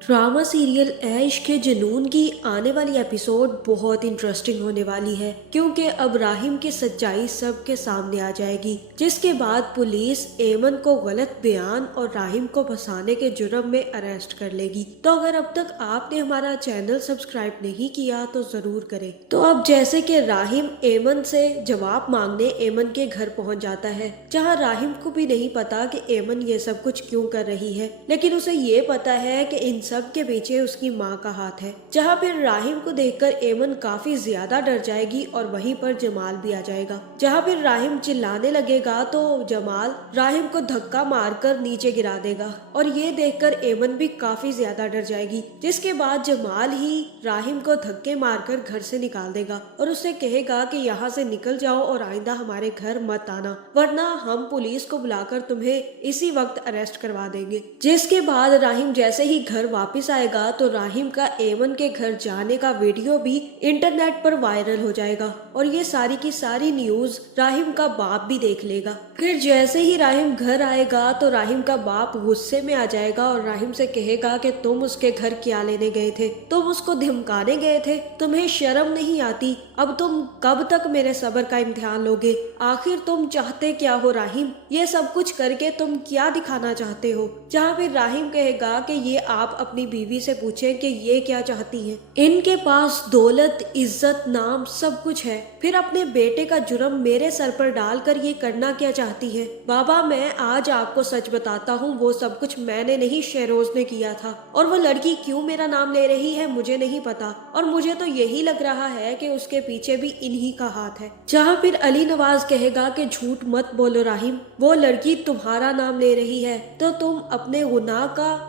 Drama serial ऐश के जुनून की आने वाली एपिसोड बहुत इंटरेस्टिंग होने वाली है, क्योंकि अब राहिम की सच्चाई सबके सामने आ जाएगी, जिसके बाद पुलिस एमन को गलत बयान और राहिम को फंसाने के जुर्म में अरेस्ट कर लेगी। तो अगर अब तक आपने हमारा चैनल सब्सक्राइब नहीं किया तो जरूर करें। तो अब जैसे कि राहिम एमन से जवाब मांगने एमन के घर पहुंच जाता है, जहां राहिम को भी नहीं पता कि एमन ये सब कुछ क्यों कर रही है, लेकिन उसे ये पता है कि इन सब के पीछे उसकी माँ का हाथ है। जहाँ फिर राहिम को देखकर एमन काफी ज्यादा डर जाएगी और वहीं पर जमाल भी आ जाएगा। जहाँ फिर राहिम चिल्लाने लगेगा तो जमाल राहिम को धक्का मारकर नीचे गिरा देगा और ये देखकर एमन भी काफी ज्यादा डर जाएगी, जिसके बाद जमाल ही राहिम को धक्के मारकर घर से निकाल देगा और उसे कहेगा कि यहाँ से निकल जाओ और आइंदा हमारे घर मत आना, वरना हम पुलिस को बुलाकर तुम्हें इसी वक्त अरेस्ट करवा देंगे। जिसके बाद राहिम जैसे ही घर वापस आएगा तो राहिम का एमन के घर जाने का वीडियो भी इंटरनेट पर वायरल हो जाएगा और ये सारी की सारी न्यूज राहिम का बाप भी देख लेगा। फिर जैसे ही राहिम घर आएगा तो राहिम का बाप गुस्से में आ जाएगा और राहिम से कहेगा कि तुम उसके घर क्या लेने गए थे, तुम उसको धमकाने गए थे, तुम्हें शर्म नहीं आती, अब तुम कब तक मेरे सब्र का इम्तिहान लोगे, आखिर तुम चाहते क्या हो राहिम, ये सब कुछ करके तुम क्या दिखाना चाहते हो। जहाँ फिर राहिम कहेगा कि ये आप अपनी बीवी से पूछें कि ये क्या चाहती हैं, इनके पास दौलत, इज्जत, नाम सब कुछ है, फिर अपने बेटे का जुर्म मेरे सर पर डालकर ये करना क्या चाहती है। बाबा मैं आज आपको सच बताता हूँ, वो सब कुछ मैंने नहीं शहरोज ने किया था, और वो लड़की क्यों मेरा नाम ले रही है मुझे नहीं पता, और मुझे तो यही लग रहा है कि उसके पीछे भी इन्हीं का हाथ है। जहाँ फिर अली नवाज कहेगा कि झूठ मत बोलो राहिम, वो लड़की तुम्हारा नाम ले रही है तो तुम अपने गुनाह का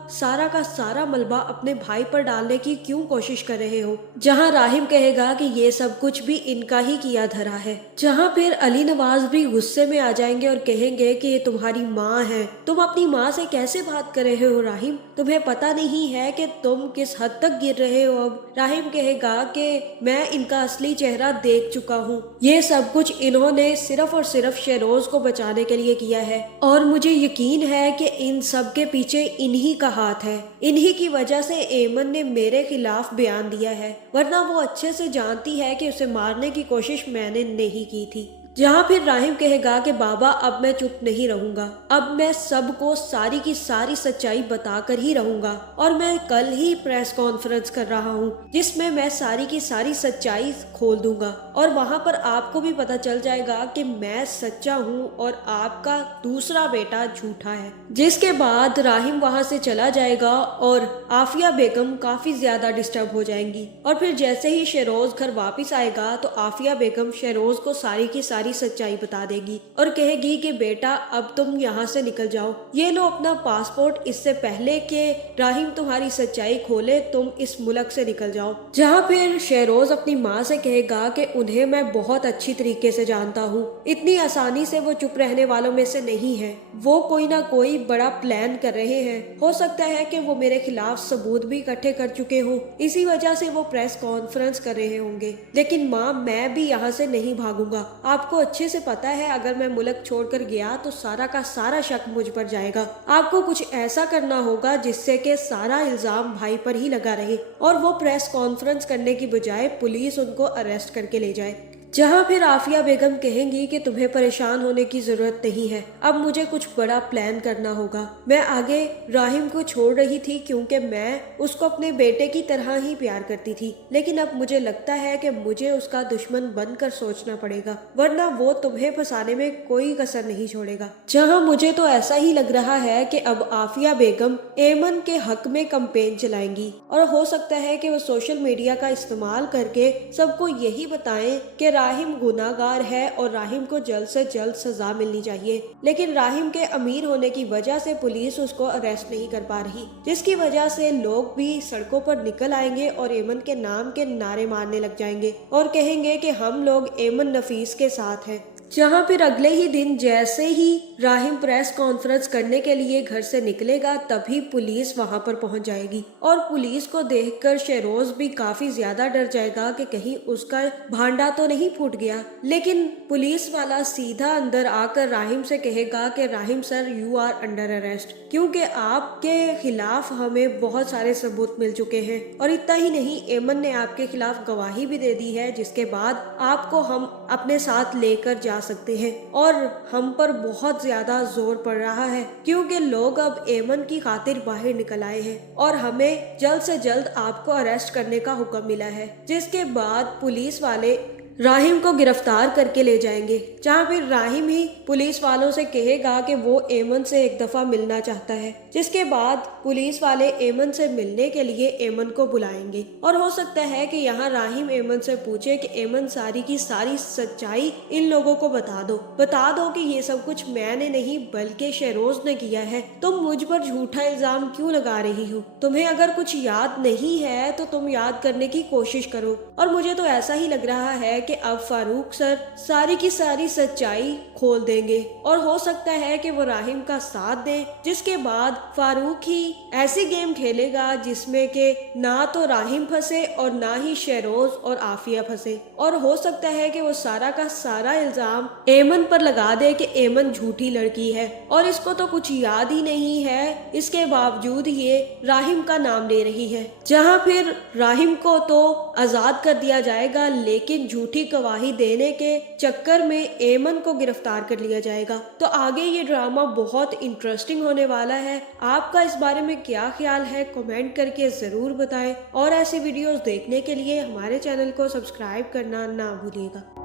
सारा मलबा अपने भाई पर डालने की क्यों कोशिश कर रहे हो। जहाँ राहिम कहेगा कि ये सब कुछ भी इनका ही किया धरा है। जहाँ फिर अली नवाज भी गुस्से में आ जाएंगे और कहेंगे कि ये तुम्हारी माँ है, तुम अपनी माँ से कैसे बात कर रहे हो राहिम, तुम्हें पता नहीं है कि तुम किस हद तक गिर रहे हो। अब राहिम कहेगा कि मैं इनका असली चेहरा देख चुका हूँ, ये सब कुछ इन्होंने सिर्फ और सिर्फ शहरोज को बचाने के लिए किया है और मुझे यकीन है कि इन सब के पीछे इन्हीं का हाथ है, इन्हीं की वजह से एमन ने मेरे खिलाफ बयान दिया है, वरना वो अच्छे से जानती है कि उसे मारने की कोशिश मैंने नहीं की थी। जहाँ फिर राहिम कहेगा कि बाबा अब मैं चुप नहीं रहूंगा, अब मैं सबको सारी की सारी सच्चाई बताकर ही रहूंगा, और मैं कल ही प्रेस कॉन्फ्रेंस कर रहा हूँ जिसमें मैं सारी की सारी सच्चाई खोल दूंगा और वहाँ पर आपको भी पता चल जाएगा कि मैं सच्चा हूँ और आपका दूसरा बेटा झूठा है। जिसके बाद राहिम वहाँ से चला जाएगा और आफिया बेगम काफी ज्यादा डिस्टर्ब हो जाएंगी, और फिर जैसे ही शहरोज घर वापिस आएगा तो आफिया बेगम शहरोज को सारी की सारी सच्चाई बता देगी और कहेगी कि बेटा अब तुम यहाँ से निकल जाओ, ये लो अपना पासपोर्ट, इससे पहले कि राहिम तुम्हारी सच्चाई खोले तुम इस मुल्क से निकल जाओ। जहाँ फिर शहरोज अपनी माँ से कहेगा कि उन्हें मैं बहुत अच्छी तरीके से जानता हूँ, इतनी आसानी से वो चुप रहने वालों में से नहीं है, वो कोई ना कोई बड़ा प्लान कर रहे हैं, हो सकता है कि वो मेरे खिलाफ सबूत भी इकट्ठे कर चुके हों, इसी वजह से वो प्रेस कॉन्फ्रेंस कर रहे होंगे। लेकिन माँ मैं भी यहाँ से नहीं भागूंगा, आपको अच्छे से पता है अगर मैं मुल्क छोड़कर गया तो सारा का सारा शक मुझ पर जाएगा, आपको कुछ ऐसा करना होगा जिससे कि सारा इल्जाम भाई पर ही लगा रहे और वो प्रेस कॉन्फ्रेंस करने की बजाय पुलिस उनको अरेस्ट करके ले जाए। जहाँ फिर आफिया बेगम कहेंगी कि तुम्हें परेशान होने की जरूरत नहीं है, अब मुझे कुछ बड़ा प्लान करना होगा, मैं आगे राहिम को छोड़ रही थी क्योंकि मैं उसको अपने बेटे की तरह ही प्यार करती थी, लेकिन अब मुझे लगता है कि मुझे उसका दुश्मन बनकर सोचना पड़ेगा, वरना वो तुम्हें फंसाने में कोई कसर नहीं छोड़ेगा। जहाँ मुझे तो ऐसा ही लग रहा है कि अब आफिया बेगम एमन के हक में कैंपेन चलाएंगी और हो सकता है कि वो सोशल मीडिया का इस्तेमाल करके सबको यही बताएं कि राहिम गुनाहगार है और राहिम को जल्द से जल्द सजा मिलनी चाहिए, लेकिन राहिम के अमीर होने की वजह से पुलिस उसको अरेस्ट नहीं कर पा रही, जिसकी वजह से लोग भी सड़कों पर निकल आएंगे और एमन के नाम के नारे मारने लग जाएंगे और कहेंगे कि हम लोग एमन नफीस के साथ हैं। जहां फिर अगले ही दिन जैसे ही राहिम प्रेस कॉन्फ्रेंस करने के लिए घर से निकलेगा तभी पुलिस वहां पर पहुंच जाएगी और पुलिस को देखकर शहरोज भी काफी ज्यादा डर जाएगा कि कहीं उसका भांडा तो नहीं फूट गया। लेकिन पुलिस वाला सीधा अंदर आकर राहिम से कहेगा कि Rahim sir, you are under arrest, क्योंकि आपके खिलाफ हमें बहुत सारे सबूत मिल चुके हैं और इतना ही नहीं, एमन ने आपके खिलाफ गवाही भी दे दी है, जिसके बाद आपको हम अपने साथ लेकर जा सकते हैं और हम पर बहुत ज्यादा जोर पड़ रहा है क्योंकि लोग अब एमन की खातिर बाहर निकल आए हैं और हमें जल्द से जल्द आपको अरेस्ट करने का हुक्म मिला है। जिसके बाद पुलिस वाले राहिम को गिरफ्तार करके ले जाएंगे, जहाँ फिर राहिम ही पुलिस वालों से कहेगा कि वो एमन से एक दफा मिलना चाहता है। जिसके बाद पुलिस वाले एमन से मिलने के लिए एमन को बुलाएंगे और हो सकता है कि यहाँ राहिम एमन से पूछे कि एमन, सारी की सारी सच्चाई इन लोगों को बता दो कि ये सब कुछ मैंने नहीं बल्कि शहरोज ने किया है। तुम मुझ पर झूठा इल्जाम क्यों लगा रही हो? तुम्हें अगर कुछ याद नहीं है तो तुम याद करने की कोशिश करो। और मुझे तो ऐसा ही लग रहा है कि अब फारूक सर सारी की सारी सच्चाई खोल देंगे और हो सकता है कि वो राहिम का साथ दे, जिसके बाद फारूक ही ऐसी गेम खेलेगा जिसमें के ना तो राहिम फंसे और ना ही शहरोज और आफिया फंसे और हो सकता है कि वो सारा का सारा इल्जाम एमन पर लगा दे कि एमन झूठी लड़की है और इसको तो कुछ याद ही नहीं है, इसके बावजूद ये राहिम का नाम ले रही है। जहाँ फिर राहिम को तो आजाद कर दिया जाएगा लेकिन झूठी गवाही देने के चक्कर में एमन को गिरफ्तार कर लिया जाएगा। तो आगे ये ड्रामा बहुत इंटरेस्टिंग होने वाला है। आपका इस बारे में क्या ख्याल है कमेंट करके जरूर बताएं और ऐसी वीडियोस देखने के लिए हमारे चैनल को सब्सक्राइब करना ना भूलिएगा।